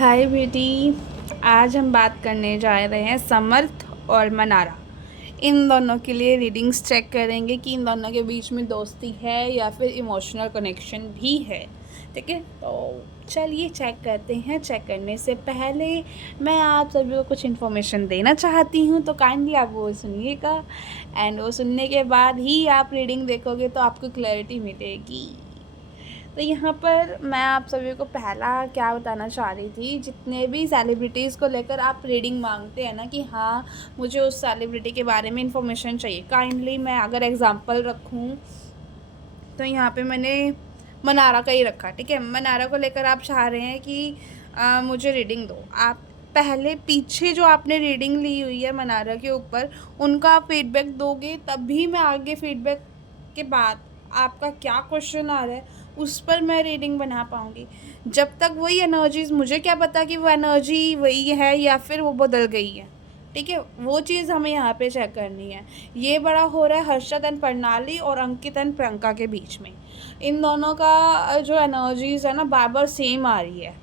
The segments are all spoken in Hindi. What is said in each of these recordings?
हाय बेटी। आज हम बात करने जा रहे हैं समर्थ और मनारा। इन दोनों के लिए रीडिंग्स चेक करेंगे कि इन दोनों के बीच में दोस्ती है या फिर इमोशनल कनेक्शन भी है। ठीक है, तो चलिए चेक करते हैं। चेक करने से पहले मैं आप सभी को कुछ इन्फॉर्मेशन देना चाहती हूँ, तो काइंडली आप वो सुनिएगा। एंड वो सुनने के बाद ही आप रीडिंग देखोगे तो आपको क्लैरिटी मिलेगी। तो यहाँ पर मैं आप सभी को पहला क्या बताना चाह रही थी, जितने भी सेलिब्रिटीज़ को लेकर आप रीडिंग मांगते हैं ना कि हाँ मुझे उस सेलिब्रिटी के बारे में इंफॉर्मेशन चाहिए। काइंडली मैं अगर एग्जांपल रखूँ तो यहाँ पे मैंने मनारा का ही रखा। ठीक है, मनारा को लेकर आप चाह रहे हैं कि मुझे रीडिंग दो। आप पहले पीछे जो आपने रीडिंग ली हुई है मनारा के ऊपर, उनका आप फीडबैक दोगे तभी मैं आगे फीडबैक के बाद आपका क्या क्वेश्चन आ रहा है उस पर मैं रीडिंग बना पाऊँगी। जब तक वही एनर्जीज, मुझे क्या पता कि वो एनर्जी वही है या फिर वो बदल गई है। ठीक है, वो चीज़ हमें यहाँ पे चेक करनी है। ये बड़ा हो रहा है हर्षद एंड प्रणाली और अंकित एंड प्रियंका के बीच में। इन दोनों का जो एनर्जीज है ना बार बार सेम आ रही है।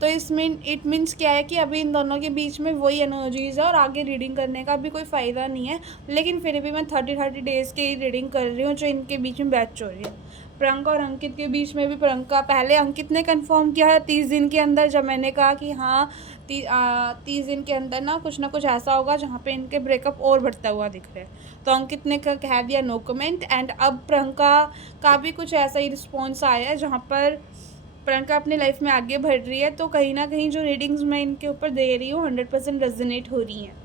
तो इसमें इट मीन्स क्या है कि अभी इन दोनों के बीच में वही एनर्जीज है और आगे रीडिंग करने का भी कोई फ़ायदा नहीं है। लेकिन फिर भी मैं 30 डेज़ की रीडिंग कर रही हूँ जो इनके बीच में बैच हो रही है। प्रियंका और अंकित के बीच में भी प्रियंका, पहले अंकित ने कंफर्म किया है 30 दिन के अंदर, जब मैंने कहा कि हाँ 30 दिन के अंदर ना कुछ ऐसा होगा जहाँ पे इनके ब्रेकअप और बढ़ता हुआ दिख रहा है। तो अंकित ने कह दिया नो कमेंट। एंड अब प्रियंका का भी कुछ ऐसा ही रिस्पॉन्स आया है जहाँ पर प्रियंका अपनी लाइफ में आगे बढ़ रही है। तो कहीं ना कहीं जो रीडिंग्स मैं इनके ऊपर दे रही हूँ 100% रेजोनेट हो रही हैं।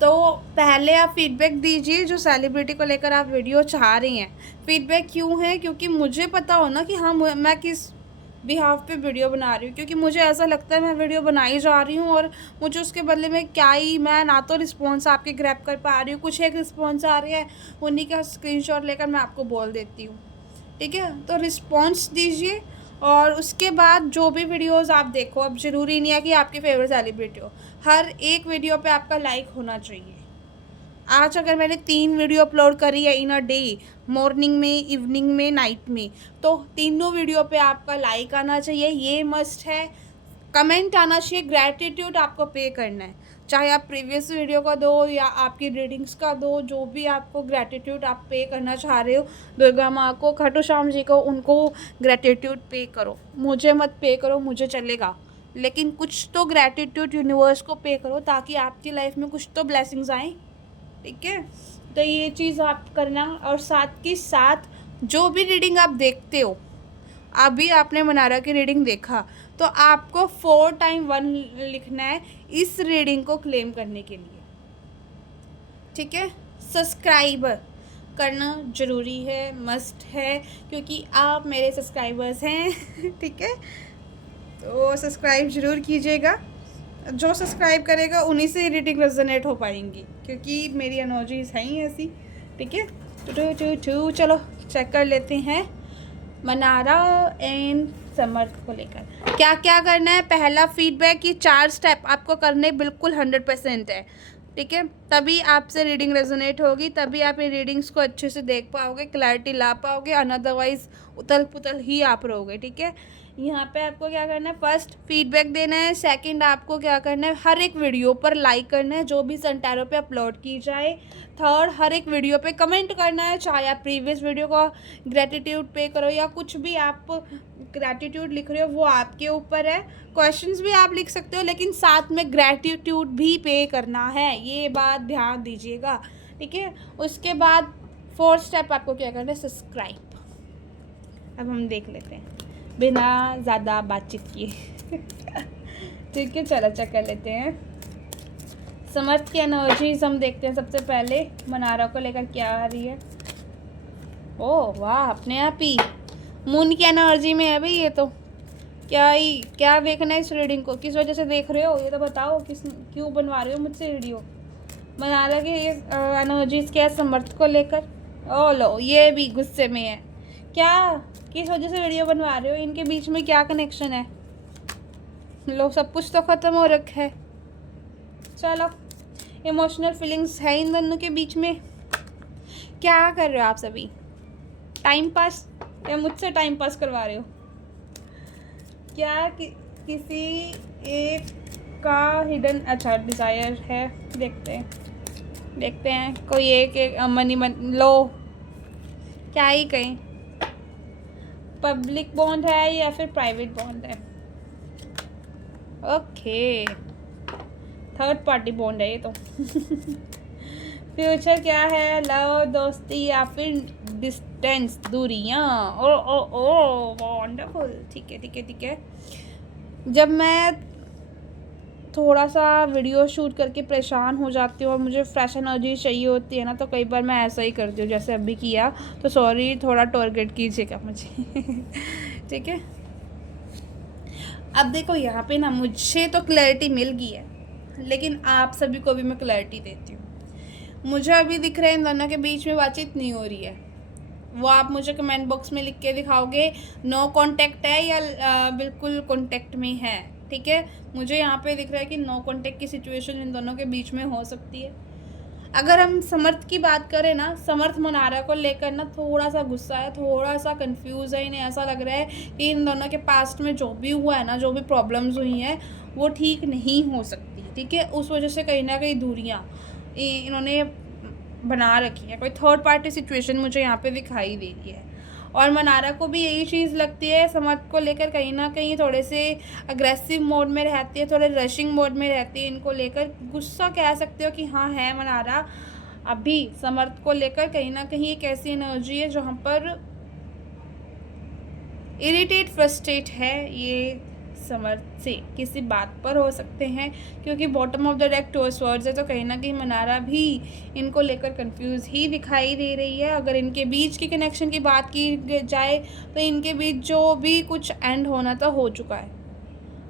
तो पहले आप फीडबैक दीजिए जो सेलिब्रिटी को लेकर आप वीडियो चाह रही हैं। फीडबैक क्यों है? क्योंकि मुझे पता हो ना कि हाँ मैं किस बिहाफ पे वीडियो बना रही हूँ। क्योंकि मुझे ऐसा लगता है मैं वीडियो बनाई जा रही हूँ और मुझे उसके बदले में क्या ही, मैं ना तो रिस्पॉन्स आपके ग्रैब कर पा रही हूँ, कुछ एक रिस्पॉन्स आ रही है उन्हीं का स्क्रीनशॉट लेकर मैं आपको बोल देती हूँ। ठीक है, तो रिस्पॉन्स दीजिए और उसके बाद जो भी वीडियोस आप देखो, अब ज़रूरी नहीं है कि आपकी फेवरेट सेलिब्रिटी हो, हर एक वीडियो पे आपका लाइक होना चाहिए। आज अगर मैंने 3 वीडियो अपलोड करी है इन अ डे, मॉर्निंग में, इवनिंग में, नाइट में, तो तीनों वीडियो पे आपका लाइक आना चाहिए, ये मस्ट है। कमेंट आना चाहिए, ग्रैटिट्यूड आपको पे करना है। चाहे आप प्रीवियस वीडियो का दो या आपकी रीडिंग्स का दो, जो भी आपको ग्रैटिट्यूड आप पे करना चाह रहे हो, दुर्गा माँ को, खाटू श्याम जी को, उनको ग्रैटिट्यूड पे करो। मुझे मत पे करो, मुझे चलेगा, लेकिन कुछ तो ग्रैटिट्यूड यूनिवर्स को पे करो ताकि आपकी लाइफ में कुछ तो ब्लेसिंग्स आएँ। ठीक है, तो ये चीज़ आप करना। और साथ के साथ जो भी रीडिंग आप देखते हो, अभी आपने मनारा की रीडिंग देखा तो आपको 4x1 लिखना है इस रीडिंग को क्लेम करने के लिए। ठीक है, सब्सक्राइब करना ज़रूरी है, मस्ट है, क्योंकि आप मेरे सब्सक्राइबर्स हैं। ठीक है, तो सब्सक्राइब ज़रूर कीजिएगा। जो सब्सक्राइब करेगा उन्हीं से रीडिंग रेजोनेट हो पाएंगी, क्योंकि मेरी एनर्जीज हैं ही ऐसी। ठीक है, तो चलो चेक कर लेते हैं मनारा एंड समर्थ को लेकर क्या क्या करना है। पहला फीडबैक, ये 4 स्टेप आपको करने बिल्कुल 100% है। ठीक है, तभी आपसे रीडिंग रेजोनेट होगी, तभी आप ये रीडिंग्स को अच्छे से देख पाओगे, क्लैरिटी ला पाओगे, अनदरवाइज उतल पुतल ही आप रहोगे। ठीक है, यहाँ पे आपको क्या करना है, फर्स्ट फीडबैक देना है। सेकंड आपको क्या करना है, हर एक वीडियो पर लाइक करना है जो भी संटारो पे अपलोड की जाए। थर्ड, हर एक वीडियो पे कमेंट करना है, चाहे आप प्रीवियस वीडियो का ग्रेटिट्यूड पे करो या कुछ भी आप ग्रेटिट्यूड लिख रहे हो वो आपके ऊपर है। क्वेश्चंस भी आप लिख सकते हो, लेकिन साथ में ग्रेटिट्यूड भी पे करना है, ये बात ध्यान दीजिएगा। ठीक है, उसके बाद 4th स्टेप आपको क्या करना है, सब्सक्राइब। अब हम देख लेते हैं बिना ज़्यादा बातचीत किए। ठीक है, चलो चेक कर लेते हैं समर्थ की एनर्जीज। हम देखते हैं सबसे पहले मनारा को लेकर क्या आ रही है। ओह वाह, अपने आप ही मून की एनर्जी में है भाई ये तो। क्या देखना है इस रीडिंग को, किस वजह से देख रहे हो ये तो बताओ, क्यों बनवा रहे हो मुझसे वीडियो। मनारा की ये एनर्जीज क्या है समर्थ को लेकर। ओ लो, ये भी गुस्से में है। क्या, किस वजह से वीडियो बनवा रहे हो, इनके बीच में क्या कनेक्शन है? लो, सब कुछ तो ख़त्म हो रखा है। चलो, इमोशनल फीलिंग्स है इन दोनों के बीच में। क्या कर रहे हो आप सभी, टाइम पास या मुझसे टाइम पास करवा रहे हो? क्या कि किसी एक का हिडन अच्छा डिज़ायर है। देखते हैं कोई एक मनी लो, क्या ही कहें, पब्लिक बॉन्ड है या फिर प्राइवेट बॉन्ड है। ओके, थर्ड पार्टी बॉन्ड है ये तो। फ्यूचर क्या है, लव, दोस्ती या फिर डिस्टेंस, दूरियाँ। ओ ओ ओ वंडरफुल, ठीक है। जब मैं थोड़ा सा वीडियो शूट करके परेशान हो जाती हूँ और मुझे फ्रेश एनर्जी चाहिए होती है ना, तो कई बार मैं ऐसा ही करती हूँ जैसे अभी किया, तो सॉरी, थोड़ा टॉर्गेट कीजिएगा मुझे। ठीक है। अब देखो यहाँ पे ना मुझे तो क्लैरिटी मिल गई है, लेकिन आप सभी को भी मैं क्लैरिटी देती हूँ। मुझे अभी दिख रहा है इन दोनों के बीच में बातचीत नहीं हो रही है। वो आप मुझे कमेंट बॉक्स में लिख के दिखाओगे नो कांटेक्ट है या बिल्कुल कांटेक्ट में है। ठीक है, मुझे यहाँ पे दिख रहा है कि नो कांटेक्ट की सिचुएशन इन दोनों के बीच में हो सकती है। अगर हम समर्थ की बात करें ना, समर्थ मनारा को लेकर ना थोड़ा सा गुस्सा है, थोड़ा सा कंफ्यूज है। इन्हें ऐसा लग रहा है कि इन दोनों के पास्ट में जो भी हुआ है ना, जो भी प्रॉब्लम्स हुई हैं वो ठीक नहीं हो सकती। ठीक है, उस वजह से कहीं ना कहीं दूरियाँ इन्होंने बना रखी है। कोई थर्ड पार्टी सिचुएशन मुझे यहाँ पे दिखाई दे रही है। और मनारा को भी यही चीज़ लगती है, समर्थ को लेकर कहीं ना कहीं थोड़े से अग्रेसिव मोड में रहती है, थोड़े रशिंग मोड में रहती है। इनको लेकर गुस्सा कह सकते हो कि हाँ है मनारा अभी समर्थ को लेकर कहीं ना कहीं एक ऐसी एनर्जी है जहाँ पर इरिटेट फ्रस्ट्रेट है ये समर्थ से किसी बात पर हो सकते हैं, क्योंकि bottom of the deck two swords है, तो कहीं ना कहीं मनारा भी इनको लेकर कंफ्यूज ही दिखाई दे रही है। अगर इनके बीच की कनेक्शन की बात की जाए तो इनके बीच जो भी कुछ एंड होना था हो चुका है।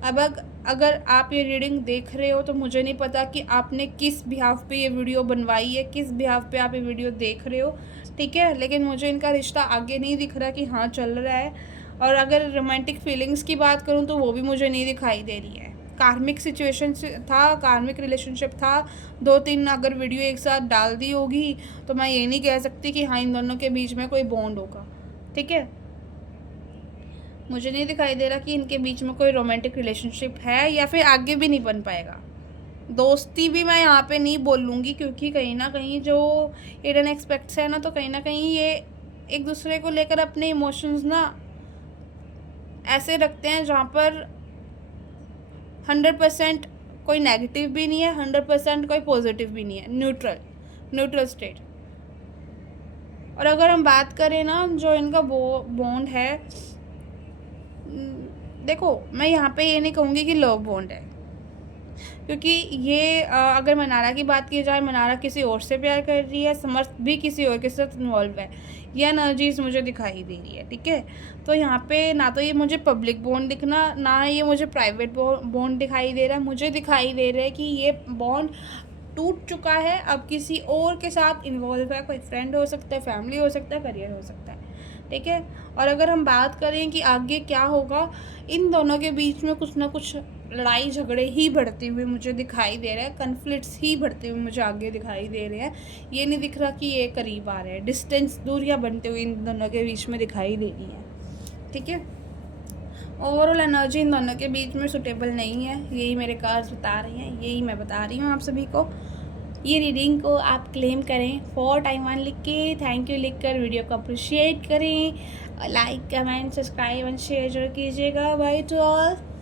अब अगर आप ये रीडिंग देख रहे हो तो मुझे नहीं पता कि आपने किस बिहाफ पे ये वीडियो बनवाई है, किस बिहाफ पे आप ये वीडियो देख रहे हो। ठीक है, लेकिन मुझे इनका रिश्ता आगे नहीं दिख रहा कि हाँ चल रहा है। और अगर रोमांटिक फीलिंग्स की बात करूँ तो वो भी मुझे नहीं दिखाई दे रही है। कार्मिक सिचुएशन था, कार्मिक रिलेशनशिप था, 2-3 अगर वीडियो एक साथ डाल दी होगी तो मैं ये नहीं कह सकती कि हाँ इन दोनों के बीच में कोई बॉन्ड होगा। ठीक है, मुझे नहीं दिखाई दे रहा कि इनके बीच में कोई रोमांटिक रिलेशनशिप है या फिर आगे भी नहीं बन पाएगा। दोस्ती भी मैं यहाँ पे नहीं बोलूँगी, क्योंकि कहीं ना कहीं जो हिडन एक्सपेक्ट्स है ना, तो कहीं ना कहीं ये एक दूसरे को लेकर अपने इमोशंस ना ऐसे रखते हैं जहाँ पर 100% कोई नेगेटिव भी नहीं है, 100% कोई पॉजिटिव भी नहीं है, न्यूट्रल स्टेट। और अगर हम बात करें ना जो इनका बॉन्ड है, देखो मैं यहाँ पे ये नहीं कहूँगी कि लव बॉन्ड है, क्योंकि ये अगर मनारा की बात की जाए, मनारा किसी और से प्यार कर रही है, समर्थ भी किसी और के साथ इन्वॉल्व है, ये एनर्जीज मुझे दिखाई दे रही है। ठीक है, तो यहाँ पे ना तो ये मुझे पब्लिक बॉन्ड दिखना, ना ये मुझे प्राइवेट बॉन्ड दिखाई दे रहा है। मुझे दिखाई दे रहा है कि ये बॉन्ड टूट चुका है, अब किसी और के साथ इन्वॉल्व है। कोई फ्रेंड हो सकता है, फैमिली हो सकता है, करियर हो सकता है। ठीक है, और अगर हम बात करें कि आगे क्या होगा, इन दोनों के बीच में कुछ ना कुछ लड़ाई झगड़े ही बढ़ते हुए मुझे दिखाई दे रहे हैं, कन्फ्लिक्ट्स ही बढ़ते हुए मुझे आगे दिखाई दे रहे हैं। ये नहीं दिख रहा कि ये करीब आ रहे हैं, डिस्टेंस, दूरियां बनते हुए इन दोनों के बीच में दिखाई दे रही हैं। ठीक है, ओवरऑल एनर्जी इन दोनों के बीच में सुटेबल नहीं है, यही मेरे कार्ड्स बता रही हैं, यही मैं बता रही हूँ आप सभी को। ये रीडिंग को आप क्लेम करें, फॉर टाइम 1 लिख के थैंक यू लिख कर वीडियो को अप्रिशिएट करें, like comment subscribe and share जरूर कीजिएगा। By two all.